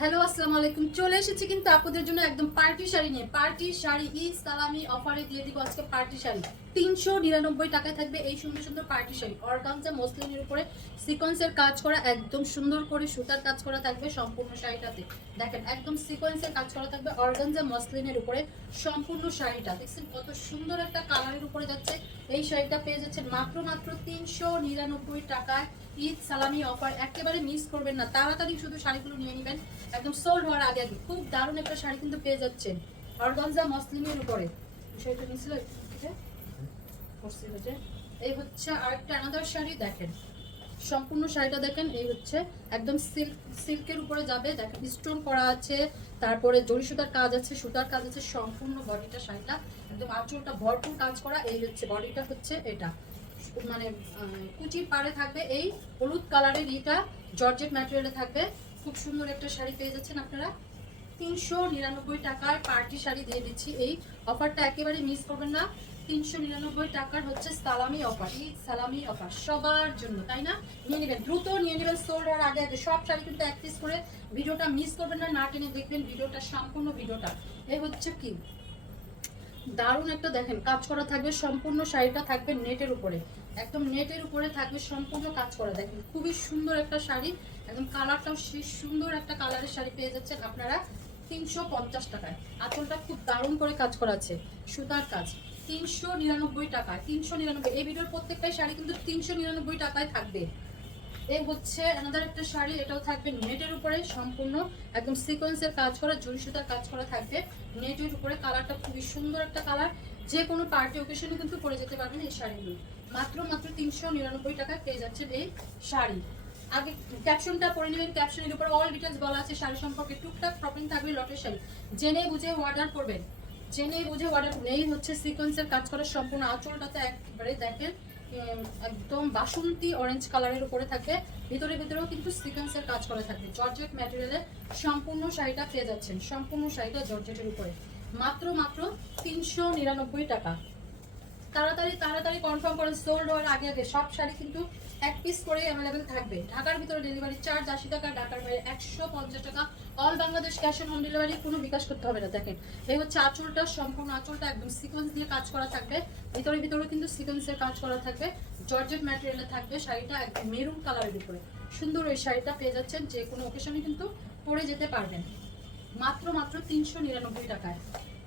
Hello আসসালামু আলাইকুম। চলে এসেছি কিন্তু আপুদের জন্য একদম পার্টি শাড়ি নিয়ে। পার্টি শাড়ি ঈদ সালামি অফারে দিয়ে দিব আজকে পার্টি শাড়ি 399 টাকায় থাকবে এই সুন্দর সুন্দর পার্টি শাড়ি। অর্গানজা মসলিনের উপরে সিকোয়েন্সের কাজ করা, একদম সুন্দর করে সুতার কাজ করা থাকবে সম্পূর্ণ শাড়িটাতে। দেখেন একদম সিকোয়েন্সের কাজ করা থাকবে অর্গানজা মসলিনের উপরে সম্পূর্ণ শাড়িটা। দেখছেন কত সুন্দর একটা কালারের উপরে যাচ্ছে। এই শাড়িটা পেয়ে যাচ্ছেন মাত্র মাত্র 399 টাকায়। ঈদ সালামি অফার একেবারে মিস করবেন না, তাড়াতাড়ি শুধু শাড়িগুলো নিয়ে নেবেন একদম সোল্ড হওয়ার আগে আগে। খুব দারুণ একটা শাড়ি কিন্তু পেয়ে যাচ্ছেন অর্গানজা মসলিনের উপরে। শাড়িটা নিছিল এই হচ্ছে আরেকটা আনাদার শাড়ি। দেখেন সম্পূর্ণ শাড়িটা দেখেন, এই হচ্ছে একদম সিল্কের উপরে যাবে। দেখেন স্টোন করা আছে, তারপরে জরি সুতার কাজ আছে, সুতার কাজ আছে সম্পূর্ণ বডিটা। শাড়িটা একদম আঁচলটা ভরপুর কাজ করা। এই হচ্ছে বডিটা হচ্ছে এটা মানে কুচির পাড়ে থাকবে এই হলুদ কালারের ইটা, জর্জেট ম্যাটেরিয়ালে থাকবে। খুব সুন্দর একটা শাড়ি পেয়ে যাচ্ছেন আপনারা 399 টাকায় পার্টি শাড়ি দিয়ে দিচ্ছি। এই অফারটা একেবারে মিস করবেন না। 399 টাকার হচ্ছে সালামি অফার, এই সালামি অফার সবার জন্য, তাই না? নিয়ে নেবেন, দ্রুত নিয়ে নেবেন সোল্ড হওয়ার আগে আগে। সব শাড়ি কিন্তু এক পিস করে, ভিডিওটা মিস করবেন না, না টেনে দেখবেন ভিডিওটা, সম্পূর্ণ ভিডিওটা। এই হচ্ছে কি দারুণ একটা দেখেন কাজ করা থাকবে, সম্পূর্ণ শাড়িটা থাকবে নেটের উপরে, একদম নেটের উপরে থাকবে সম্পূর্ণ কাজ করা। দেখেন খুবই সুন্দর একটা শাড়ি, একদম কালারটাও সেই সুন্দর একটা কালারের শাড়ি পেয়ে যাচ্ছেন আপনারা 350 টাকায়। আঁচলটা খুব দারুণ করে কাজ করা আছে, সুতার কাজ। 399 টাকা, 399। এই ভিডিওর প্রত্যেকটাই শাড়ি কিন্তু 399 টাকায় থাকবে। এই হচ্ছে আনাদার একটা শাড়ি, এটাও থাকবে নেটের উপরে সম্পূর্ণ একদম সিকোয়েন্সের কাজ করা, জরি সুতার কাজ করা থাকবে নেটের উপরে। কালারটা খুবই সুন্দর একটা কালার, যে কোনো পার্টি ওকেশনে কিন্তু পরে যেতে পারবেন এই শাড়িগুলো। মাত্র মাত্র 399 টাকায় পেয়ে যাচ্ছেন এই শাড়ি। আগে ক্যাপশনটা পরে নেবেন, ক্যাপশনের উপরে অল ডিটেলস বলা আছে শাড়ি সম্পর্কে। টুকটাক প্রবলেম থাকবে লটের শাড়ি, জেনে বুঝে অর্ডার করবেন, জেনে বুঝে অর্ডার। এই হচ্ছে সিকোয়েন্সের কাজ করা সম্পূর্ণ আঁচলটাতে একেবারে দেখেন একদম বাসন্তী অরেঞ্জ কালারের উপরে থাকবে। ভিতরে ভিতরেও কিন্তু সিকোয়েন্সের কাজ করা থাকবে, জর্জেট ম্যাটেরিয়ালে সম্পূর্ণ শাড়িটা পেয়ে যাচ্ছেন। সম্পূর্ণ শাড়িটা জর্জেটের উপরে মাত্র মাত্র 399 টাকা। তাড়াতাড়ি তাড়াতাড়ি কনফার্ম করেন, সোল্ড হওয়ার আগে আগে। সব শাড়ি কিন্তু এক পিস করে অ্যাভেলেবেল থাকবে। ঢাকার ভিতরে ডেলিভারি চার্জ 80 টাকা, ঢাকার বাইরে 150 টাকা। All Bangladesh cash on home delivery, কোনো বিকাশ করতে হবে না। দেখেন এই হচ্ছে আঁচলটা, সম্পূর্ণ আঁচলটা একদম সিকোয়েন্স দিয়ে কাজ করা থাকবে। ভিতরে ভিতরে কিন্তু সিকোয়েন্সের কাজ করা থাকবে, জর্জেট ম্যাটেরিয়ালে থাকবে। শাড়িটা একদম মেরুন কালারের উপরে সুন্দর এই শাড়িটা পেয়ে যাচ্ছেন, যে কোনো অকেশনে কিন্তু পরে যেতে পারবেন মাত্র মাত্র 399 টাকায়।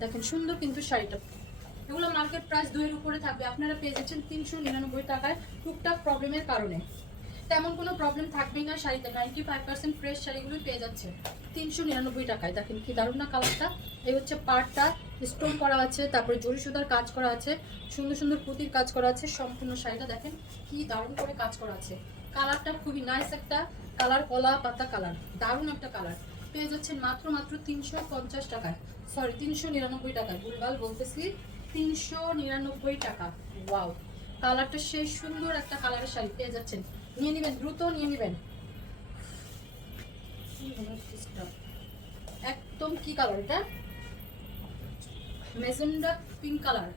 দেখেন সুন্দর কিন্তু শাড়িটা, এগুলো মার্কেট প্রাইস 2 এর উপরে থাকবে, আপনারা পেয়ে যাচ্ছেন 399 টাকায়। টুকটাক প্রবলেমের কারণে তেমন কোনো প্রবলেম থাকবেই না শাড়িতে, 95% ফ্রেশ শাড়িগুলোই পেয়ে যাচ্ছে 399 টাকায়। দেখেন কি দারুণ না কালারটা। এই হচ্ছে পাড়টা স্টোন করা আছে, তারপরে জরি সুতার কাজ করা আছে, সুন্দর সুন্দর পুঁতির কাজ করা আছে সম্পূর্ণ শাড়িটা। দেখেন কি দারুণ করে কাজ করা আছে, কালারটা খুবই নাইস একটা কালার, কলা পাতা কালার, দারুণ একটা কালার। পেয়ে যাচ্ছেন মাত্র মাত্র 350 টাকায়, সরি 399 টাকায়, ভুলভাল বলতেছি, 399 টাকা। ওয়াও, কালারটা সেই সুন্দর একটা কালারের শাড়ি পেয়ে যাচ্ছেন। নিয়ে নেবেন, দ্রুত নিয়ে নেবেন। একদম কি কালার এটা, magenta pink colour,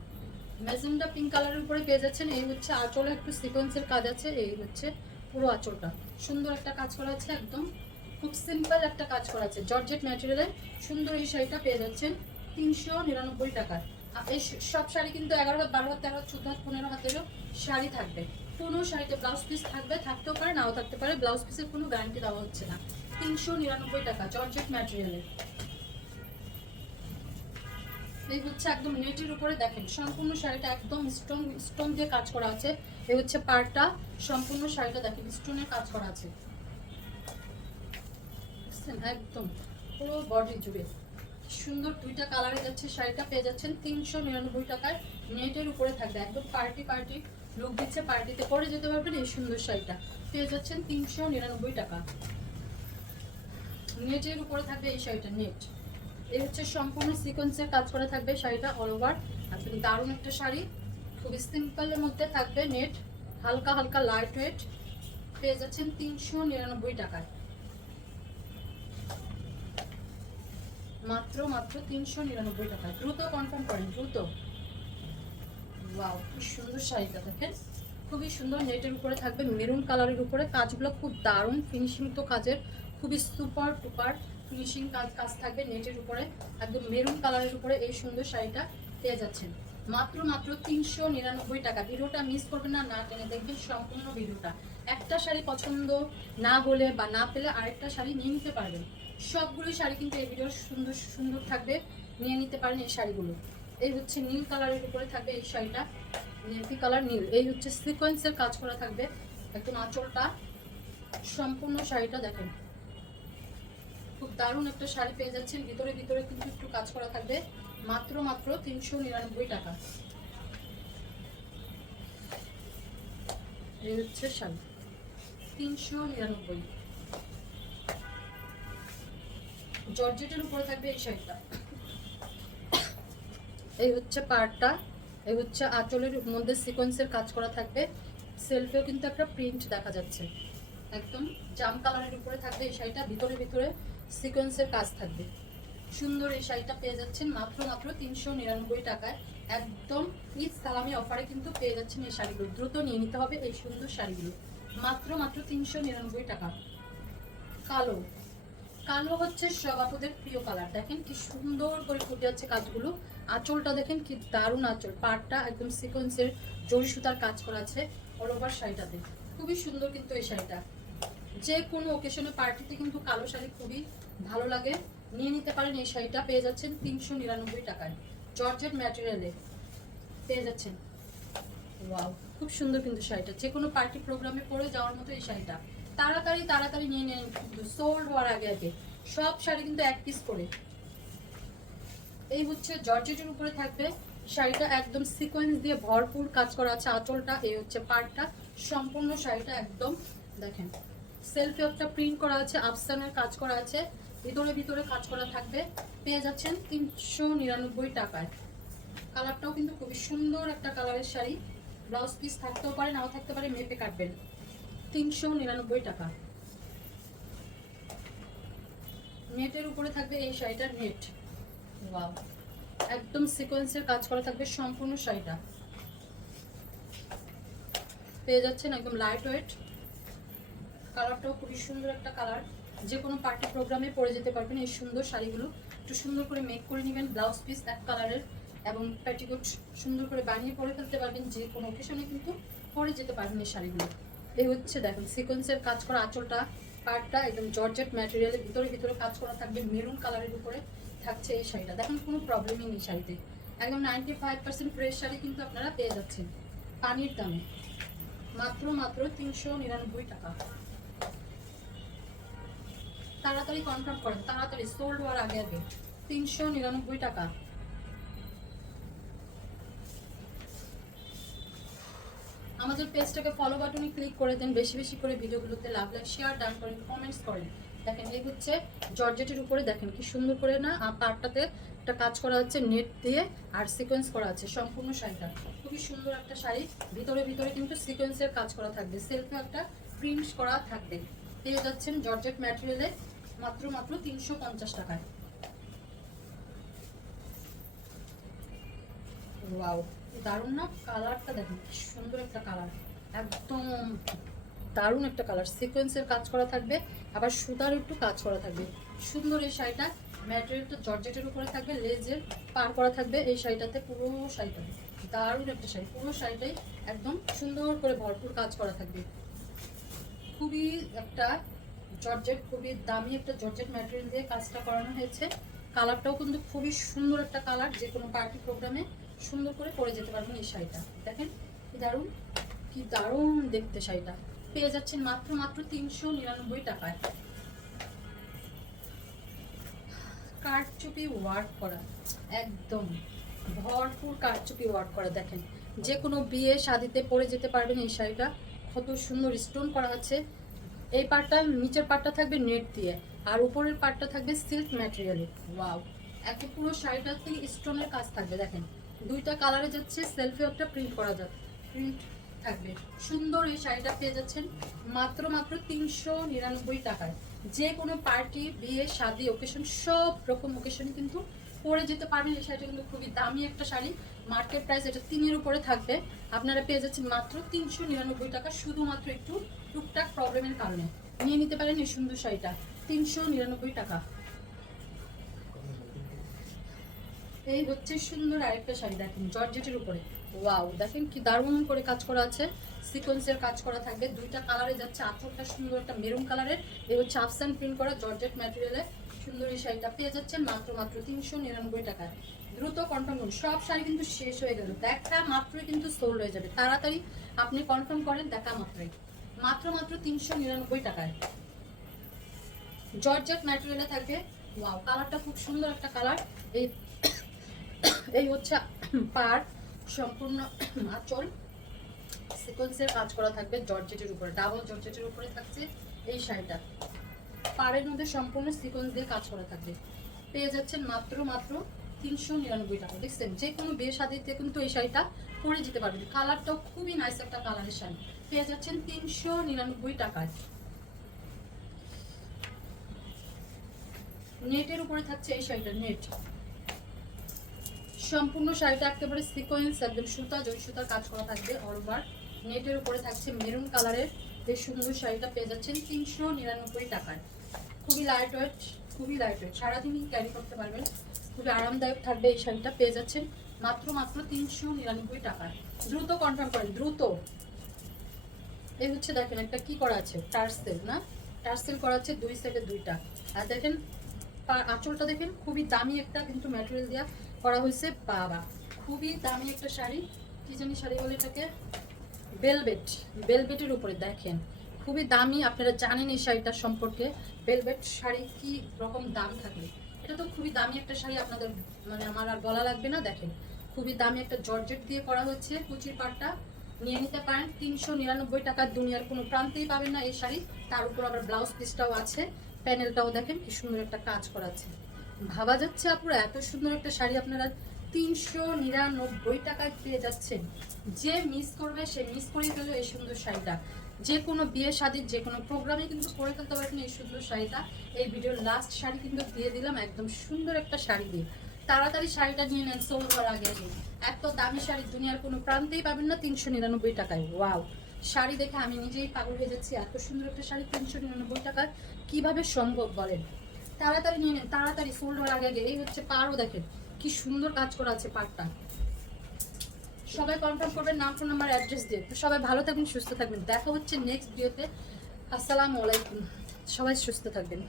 magenta pink কালারের উপরে পেয়ে যাচ্ছেন। এই হচ্ছে আঁচলে একটু সিকোয়েন্সের কাজ আছে, এই হচ্ছে পুরো আঁচলটা সুন্দর একটা কাজ করা আছে, একদম খুব সিম্পল একটা কাজ করা আছে জর্জেট ম্যাটেরিয়ালে। সুন্দর এই শাড়িটা পেয়ে যাচ্ছেন 399 টাকায়। এই সব শাড়ি কিন্তু 11 হাত, 12 হাত, 13 হাত, 14 হাত, 15 হাতেরও শাড়ি থাকবে। কোনো শাড়িতে ব্লাউজ পিস থাকবে, থাকতেও পারে নাও থাকতে পারে, ব্লাউজ পিসের কোনো গ্যারান্টি দেওয়া হচ্ছে না। 399 টাকা জর্জেট ম্যাটেরিয়ালের। এই হচ্ছে একদম নেটের উপরে দেখেন সম্পূর্ণ শাড়িটা একদম স্টোন স্টোন দিয়ে কাজ করা আছে। এই হচ্ছে পাড়টা, সম্পূর্ণ শাড়িটা দেখেন স্টোনের কাজ করা আছে একদম পুরো বডি জুড়ে। সুন্দর দুইটা কালারে যাচ্ছে শাড়িটা, পেয়ে যাচ্ছেন 399 টাকায়। নেটের উপরে থাকবে, একদম পার্টি পার্টি লুক দিচ্ছে, পার্টিতে পরে যেতে পারবেন এই সুন্দর শাড়িটা পেয়ে যাচ্ছেন 399 টাকা। নেটের উপরে থাকবে এই শাড়িটা, নেট। এই হচ্ছে সম্পূর্ণ সিকোয়েন্সের কাজ করা থাকবে শাড়িটা অল ওভার, একদম দারুণ একটা শাড়ি, খুবই সিম্পলের মধ্যে থাকবে, নেট, হালকা হালকা লাইট ওয়েট। পেয়ে যাচ্ছেন 399 টাকায়, মাত্র মাত্র 399 টাকা। দ্রুত কনফার্ম করেন, দ্রুত। ওয়াও, কি সুন্দর শাড়িটা দেখেন, খুবই সুন্দর নেটের উপরে থাকবে, মেরুন কালারের উপরে কাজগুলো খুব দারুণ ফিনিশিং তো কাজের, খুবই সুপার টুপার ফিনিশিং কাজ থাকবে নেটের উপরে, একদম মেরুন কালারের উপরে এই সুন্দর শাড়িটা পেয়ে যাচ্ছেন মাত্র 399 টাকা। ভিডিওটা মিস করবেন না, না টেনে দেখবেন সম্পূর্ণ ভিডিওটা। একটা শাড়ি পছন্দ না হলে বা না পেলে আরেকটা শাড়ি নিয়ে নিতে পারবেন। সবগুলো শাড়ি কিন্তু এই ভিডিওর সুন্দর সুন্দর থাকবে, নিয়ে নিতে পারেন এই শাড়িগুলো। এই হচ্ছে নীল কালারের উপরে থাকবে এই শাড়িটা, নেভি কালার নীল। এই হচ্ছে সিকোয়েন্সের কাজ করা থাকবে একদম আঁচলটা, সম্পূর্ণ শাড়িটা দেখেন খুব দারুণ একটা শাড়ি পেয়ে যাচ্ছেন। ভিতরে ভিতরে কিন্তু একটু কাজ করা থাকবে মাত্র 399 টাকা। এই হচ্ছে শাড়ি 399। জর্জেটের উপরে থাকবে এই শাড়িটা। এই হচ্ছে পাড়টা, এই হচ্ছে আঁচলের মধ্যে সিকোয়েন্সের কাজ করা থাকবে। সেলফেও কিন্তু একটা প্রিন্ট দেখা যাচ্ছে, একদম জাম কালারের উপরে থাকবে এই শাড়িটা। ভিতরে ভিতরে সিকোয়েন্সের কাজ থাকবে। সুন্দর এই শাড়িটা পেয়ে যাচ্ছেন মাত্র 399 টাকায়। একদম ঈদ সালামি অফারে কিন্তু পেয়ে যাচ্ছেন এই শাড়িগুলো। দ্রুত নিয়ে নিতে হবে এই সুন্দর শাড়িগুলো, মাত্র 399 টাকা। কালো, কালো হচ্ছে সব আপুদের প্রিয় কালার। দেখেন কি সুন্দর করে ফুটে যাচ্ছে কাজগুলো। আঁচলটা দেখেন কি দারুণ আঁচল, পাড়টা একদম সিকোয়েন্সের জরি সুতার কাজ করা আছে অল ওভার শাড়িটাতে। খুবই সুন্দর কিন্তু এই শাড়িটা, যে কোনো ওকেশনে পার্টিতে কিন্তু কালো শাড়ি খুবই ভালো লাগে, নিয়ে নিতে পারেন। এই শাড়িটা পেয়ে যাচ্ছেন 399 টাকায়, জর্জেট ম্যাটেরিয়ালে পেয়ে যাচ্ছেন। ওয়াও, খুব সুন্দর কিন্তু শাড়িটা, যে কোনো পার্টি প্রোগ্রামে পরে যাওয়ার মতো এই শাড়িটা। তাড়াতাড়ি তাড়াতাড়ি নিয়ে নেন কিন্তু সোল্ড হওয়ার আগে আগে। সব শাড়ি কিন্তু এক পিস করে। এই হচ্ছে জর্জেটের উপরে থাকবে শাড়িটা, একদম সিকোয়েন্স দিয়ে ভরপুর কাজ করা আছে আঁচলটা। এই হচ্ছে পাড়টা, সম্পূর্ণ শাড়িটা একদম দেখেন সেলফে একটা প্রিন্ট করা আছে, আফসানের কাজ করা আছে, ভিতরে ভিতরে কাজ করা থাকবে। পেয়ে যাচ্ছেন 399 টাকায়। কালারটাও কিন্তু খুবই সুন্দর একটা কালারের শাড়ি। ব্লাউজ পিস থাকতেও পারে, নাও থাকতে পারে, মেপে কাটবেন। 399 টাকা। নেটের উপরে থাকবে এই শাড়িটার নেট। ওয়াও, একদম সিকোয়েন্সের কাজ করা থাকবে সম্পূর্ণ শাড়িটা। পেয়ে যাচ্ছেন একদম লাইট ওয়েট, কালারটাও খুবই সুন্দর একটা কালার। যে কোনো পার্টি প্রোগ্রামে পরে যেতে পারবেন এই সুন্দর শাড়িগুলো। একটু সুন্দর করে মেক করে নেবেন, ব্লাউজ পিস এক কালারের এবং পেটিকোট সুন্দর করে বানিয়ে পরে ফেলতে পারবেন। যে কোনো অকেশনে কিন্তু পরে যেতে পারবেন এই শাড়িগুলো। এই হচ্ছে দেখেন সিকোয়েন্সের কাজ করা আঁচলটা, পাড়টা একদম জর্জেট ম্যাটেরিয়ালের ভিতরে ভিতরে কাজ করা থাকবে, মেরুন কালারের উপরে থাকছে এই শাড়িটা। দেখেন কোনো প্রবলেমই নেই শাড়িতে, একদম 95% ফ্রেশ শাড়ি কিন্তু আপনারা পেয়ে যাচ্ছেন পানির দামে, মাত্র 399 টাকা। তাড়াতাড়ি কনফার্ম করেন, তাড়াতাড়ি সোল্ড হওয়ার আগে আগে। 399 টাকা। আমাদের পেজটাকে ফলো বাটনে ক্লিক করে দেন, বেশি বেশি করে ভিডিওগুলোতে লাভ লাইক শেয়ার ডান করেন, কমেন্টস করেন। দেখেন এই হচ্ছে জর্জেটের উপরে, দেখেন কি সুন্দর করে না পাড়টাতে একটা কাজ করা হচ্ছে নেট দিয়ে, আর সিকোয়েন্স করা আছে সম্পূর্ণ শাড়িটা। খুবই সুন্দর একটা শাড়ি, ভিতরে ভিতরে কিন্তু সিকোয়েন্সের কাজ করা থাকবে, সেলফে একটা প্রিন্ট করা থাকবে। পেয়ে যাচ্ছেন জর্জেট ম্যাটেরিয়ালে মাত্র 350 টাকায়। ওয়াও, দারুণ না কালারটা, দেখেন কি সুন্দর একটা কালার, একদম দারুণ একটা কালার। সিকোয়েন্সের কাজ করা থাকবে, আবার সুতার একটু কাজ করা থাকবে। সুন্দর এই শাড়িটা, ম্যাটেরিয়ালটা জর্জেটের উপরে থাকবে, লেজের পার করা থাকবে এই শাড়িটাতে। পুরো শাড়িটাতে দারুণ একটা শাড়ি, পুরো শাড়িটাই একদম সুন্দর করে ভরপুর কাজ করা থাকবে। খুবই একটা জর্জেট, খুবই দামি একটা জর্জেট ম্যাটেরিয়াল দিয়ে কাজটা করানো হয়েছে। কালারটাও কিন্তু খুবই সুন্দর একটা কালার, যে কোনো পার্টি প্রোগ্রামে সুন্দর করে পরে যেতে পারবেন এই শাড়িটা। দেখেন কি দারুণ, কি দারুণ দেখতে শাড়িটা। পেয়ে যাচ্ছেন মাত্র 399 টাকায়। কারচুপি ওয়ার্ক করা, একদম ভরপুর কারচুপি ওয়ার্ক করা। দেখেন যে কোনো বিয়ে শাদিতে পরে যেতে পারবেন এই শাড়িটা। কত সুন্দর স্টোন করা আছে। এই পার্টটা, নিচের পার্টটা থাকবে নেট দিয়ে, আর উপরের পার্টটা থাকবে সিল্ক ম্যাটেরিয়ালে। ওয়াও, এত পুরো শাড়িটাতে স্টোনের কাজ থাকবে। দেখেন দুইটা কালারে যাচ্ছে, সেলফি একটা প্রিন্ট করা যাবে, প্রিন্ট থাকবে। সুন্দর এই শাড়িটা পেয়ে যাচ্ছেন মাত্র 399 টাকায়। যে কোনো পার্টি, বিয়ে, শাদী, ওকেশন, সব রকম ওকেশনে কিন্তু পরে যেতে পারবেন এই শাড়িটা। কিন্তু খুবই দামি একটা শাড়ি, মার্কেট প্রাইস এটা 3-এর উপরে থাকবে। আপনারা পেয়ে যাচ্ছেন মাত্র 399 টাকা, শুধুমাত্র একটু টুকটাক প্রবলেমের কারণে। নিয়ে নিতে পারেন এই সুন্দর শাড়িটা। 399 টাকা। এই হচ্ছে সুন্দর আরেকটা শাড়ি, দেখেন জর্জেটের উপরে। ওয়াও, দেখেন কি দারুণ করে কাজ করা আছে, সিকোয়েন্সের কাজ করা থাকবে, দুইটা কালারে যাচ্ছে। আঁচলটা সুন্দর একটা মেরুন কালারের, এই হচ্ছে আফসান প্রিন্ট করা জর্জেট ম্যাটেরিয়ালে সুন্দর এই শাড়িটা পেয়ে যাচ্ছেন মাত্র 399 টাকায়। দ্রুত কনফার্ম করুন, সব শাড়ি কিন্তু শেষ হয়ে গেল, দেখা মাত্রই কিন্তু সোল্ড হয়ে যাবে, তাড়াতাড়ি আপনি কনফার্ম করেন দেখা মাত্রই। মাত্র 399 টাকায় জর্জেট ম্যাটেরিয়ালে থাকে। ওয়াও, কালারটা খুব সুন্দর একটা কালার। এই এই হচ্ছে পার, সম্পূর্ণ আঁচল সিকোয়েন্সের কাজ করা থাকবে জর্জেটের উপরে, ডাবল জর্জেটের উপরে থাকছে এই শাড়িটা। পাড়ের মধ্যে সম্পূর্ণ সিকোয়েন্স দিয়ে কাজ করা থাকবে, পেয়ে যাচ্ছেন মাত্র 399 টাকা। দেখছেন, যে কোনো বিয়ে শাদিতে কিন্তু এই শাড়িটা পরে যেতে পারবেন। কালারটাও খুবই নাইস একটা কালারের শাড়ি, পেয়ে যাচ্ছেন 399 টাকায়। নেটের উপরে থাকছে এই শাড়িটা, নেট সম্পূর্ণ শাড়িটা একেবারে সিকোয়েন্স, একদম সুতা জরি সুতার কাজ করা থাকবে অল ওভার। নেটের উপরে থাকছে মেরুন কালারের এই সুন্দর শাড়িটা, পেয়ে যাচ্ছেন 399 টাকায়। খুবই লাইট ওয়েট, খুবই লাইট ওয়েট, সারাদিন ক্যারি করতে পারবেন, খুবই আরামদায়ক থাকবে এই শাড়িটা, পেয়ে যাচ্ছেন মাত্র 399 টাকায়। দ্রুত কনফার্ম করেন, দ্রুত। এই হচ্ছে দেখেন একটা কি করা আছে, টার্সেল না, টার্সেল করা আছে দুই সাইডে দুইটা। আর দেখেন আঁচলটা দেখেন, খুবই দামি একটা কিন্তু ম্যাটেরিয়াল দেওয়া করা হয়েছে। বাবা, খুবই দামি একটা শাড়ি, কি জানি শাড়ি বলে এটাকে, বেলভেট, বেলভেটের উপরে দেখেন খুবই দামি। আপনারা জানেন এই শাড়িটার সম্পর্কে, বেলভেট শাড়ি কি রকম দাম থাকে। এটা তো খুবই দামি একটা শাড়ি, আপনাদের মানে আমার আর বলা লাগবে না। দেখেন খুবই দামি একটা জর্জেট দিয়ে করা হচ্ছে, কুচির পাটটা নিয়ে নিতে পারেন 399 টাকা। দুনিয়ার কোনো প্রান্তেই পাবেন না এই শাড়ি। তার উপর আবার ব্লাউজ পিসটাও আছে, প্যানেলটাও দেখেন কি সুন্দর একটা কাজ করা আছে। ভাবা যাচ্ছে আপুরা, এত সুন্দর একটা শাড়ি আপনারা 399 টাকায় পেয়ে যাচ্ছেন। যে মিস করবে সে মিস করে ফেলো এই সুন্দর শাড়িটা। যে কোনো বিয়ে শাদীর যে কোনো প্রোগ্রামে কিন্তু পরে ফেলতে পারবেন এই সুন্দর শাড়িটা। এই ভিডিওর লাস্ট শাড়ি কিন্তু দিয়ে দিলাম একদম সুন্দর একটা শাড়ি দিয়ে। তাড়াতাড়ি শাড়িটা নিয়ে নেন, সোল হওয়ার আগে আগে। এত দামি শাড়ি দুনিয়ার কোনো প্রান্তেই পাবেন না 399 টাকায়। ওয়াও, শাড়ি দেখে আমি নিজেই পাগল হয়ে যাচ্ছি, এত সুন্দর একটা শাড়ি 399 টাকায় কিভাবে সম্ভব বলেন। তাড়াতাড়ি নিয়ে নেন, তাড়াতাড়ি সোল্ড হওয়ার আগে আগে। এই হচ্ছে পাড়ও দেখেন কি সুন্দর কাজ করা আছে পাড়টা। সবাই কনফার্ম করবেন নাম, ফোন নাম্বার, অ্যাড্রেস দিয়ে। তো সবাই ভালো থাকবেন, সুস্থ থাকবেন, দেখা হচ্ছে নেক্সট ভিডিওতে। আসসালামু আলাইকুম, সবাই সুস্থ থাকবেন।